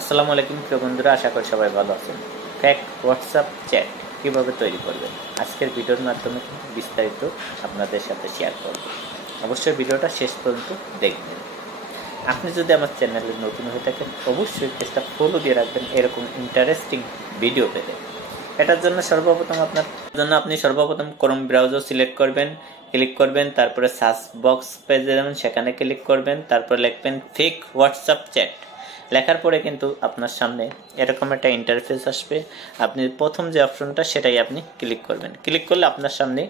আসসালামু আলাইকুম প্রিয় বন্ধুরা, আশা করি সবাই ভালো আছেন। ফ্যাক্ট হোয়াটসঅ্যাপ চ্যাট কীভাবে তৈরি করবেন আজকের ভিডিওর মাধ্যমে বিস্তারিত আপনাদের সাথে শেয়ার করব। অবশ্যই ভিডিওটা শেষ পর্যন্ত দেখবেন। আপনি যদি আমার চ্যানেলে নতুন হয়ে থাকেন অবশ্যই পেজটা ফলো দিয়ে রাখবেন এরকম ইন্টারেস্টিং ভিডিও পেতে। এটার জন্য আপনি সর্বপ্রথম ক্রোম ব্রাউজার সিলেক্ট করবেন, ক্লিক করবেন, তারপরে সার্চ বক্স পেজে যাবেন, সেখানে ক্লিক করবেন, তারপর লিখবেন ফেক হোয়াটসঅ্যাপ চ্যাট। লেখার পরে কিন্তু আপনার সামনে এরকম একটা ইন্টারফেস আসবে। আপনি প্রথম যে অপশনটা সেটাই আপনি ক্লিক করবেন। ক্লিক করলে আপনার সামনে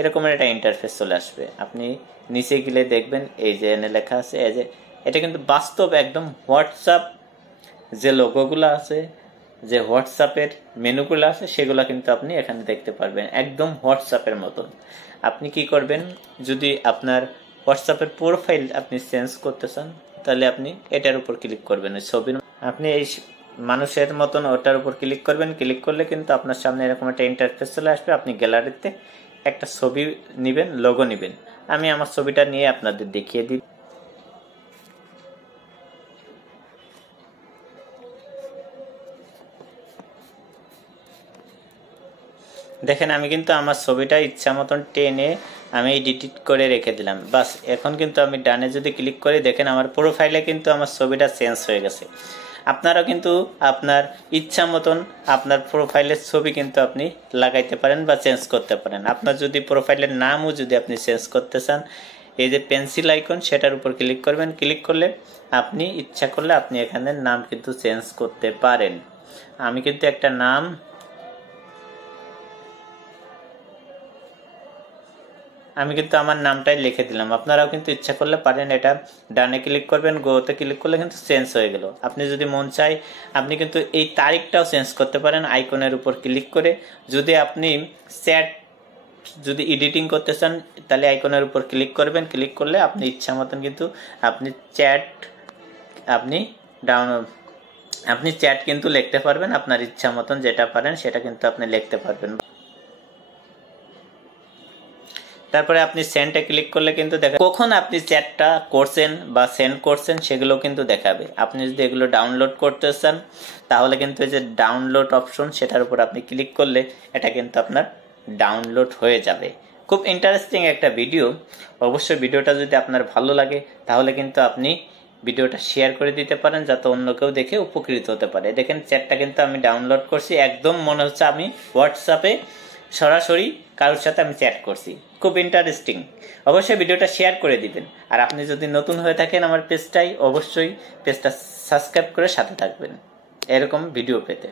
এরকমের একটা ইন্টারফেস চলে আসবে। আপনি নিচে গেলে দেখবেন এই যে এনে লেখা আছে, এই যে এটা কিন্তু বাস্তব একদম হোয়াটসঅ্যাপ যে লোগোগুলো আছে, যে হোয়াটসঅ্যাপের মেনুগুলো আছে সেগুলো কিন্তু আপনি এখানে দেখতে পারবেন একদম হোয়াটসঅ্যাপের মতন। আপনি কি করবেন, যদি আপনার হোয়াটসঅ্যাপের প্রোফাইল আপনি চেঞ্জ করতে চান তাহলে আপনি এটার উপর ক্লিক করবেন। ওই ছবির আপনি এই মানুষের মতন ওটার উপর ক্লিক করবেন। ক্লিক করলে কিন্তু আপনার সামনে এরকম একটা ইন্টারফেস চলে আসবে। আপনি গ্যালারিতে একটা ছবি নেবেন, লোগো নেবেন। আমি আমার ছবিটা নিয়ে আপনাদের দেখিয়ে দিই। দেখেন আমি কিন্তু আমার ছবিটা ইচ্ছা মতন টেনে আমি এডিট করে রেখে দিলাম। বাস এখন কিন্তু আমি ডানে যদি ক্লিক করি দেখেন আমার প্রোফাইলে কিন্তু আমার ছবিটা চেঞ্জ হয়ে গেছে। আপনারাও কিন্তু আপনার ইচ্ছা মতন আপনার প্রোফাইলের ছবি কিন্তু আপনি লাগাইতে পারেন বা চেঞ্জ করতে পারেন। আপনার যদি প্রোফাইলের নামও যদি আপনি চেঞ্জ করতে চান, এই যে পেন্সিল আইকন সেটার উপর ক্লিক করবেন। ক্লিক করলে আপনি ইচ্ছা করলে আপনি এখানে নাম কিন্তু চেঞ্জ করতে পারেন। আমি কিন্তু একটা নাম আমার নামটাই লিখে দিলাম। আপনারাও কিন্তু ইচ্ছা করলে পারেন। এটা ডানে ক্লিক করবেন, গোতে ক্লিক করলে কিন্তু চেঞ্জ হয়ে গেল। আপনি যদি মন চাই আপনি কিন্তু এই তারিখটাও চেঞ্জ করতে পারেন আইকনের উপর ক্লিক করে। যদি আপনি চ্যাট যদি এডিটিং করতে চান তাহলে আইকনের উপর ক্লিক করবেন। ক্লিক করলে আপনি ইচ্ছা মতন কিন্তু আপনি চ্যাট কিন্তু লিখতে পারবেন। আপনার ইচ্ছা মতন যেটা পারেন সেটা কিন্তু আপনি লিখতে পারবেন। তারপরে আপনি সেন্ডে ক্লিক করলে কিন্তু কখন আপনি চ্যাটটা করছেন বা সেন্ড করছেন সেগুলো কিন্তু দেখাবে। আপনি যদি এগুলো ডাউনলোড করতে চান তাহলে কিন্তু এই যে ডাউনলোড অপশন সেটার উপর আপনি ক্লিক করলে এটা কিন্তু আপনার ডাউনলোড হয়ে যাবে। খুব ইন্টারেস্টিং একটা ভিডিও। অবশ্যই ভিডিওটা যদি আপনার ভালো লাগে তাহলে কিন্তু আপনি ভিডিওটা শেয়ার করে দিতে পারেন যাতে অন্য কেউ দেখে উপকৃত হতে পারে। দেখেন চ্যাটটা কিন্তু আমি ডাউনলোড করছি, একদম মনে হচ্ছে আমি হোয়াটসঅ্যাপে সরাসরি কারোর সাথে আমি চ্যাট করছি। খুব ইন্টারেস্টিং। অবশ্যই ভিডিওটা শেয়ার করে দিবেন। আর আপনি যদি নতুন হয়ে থাকেন আমার পেজটাই অবশ্যই পেজটা সাবস্ক্রাইব করে সাথে থাকবেন এরকম ভিডিও পেতে।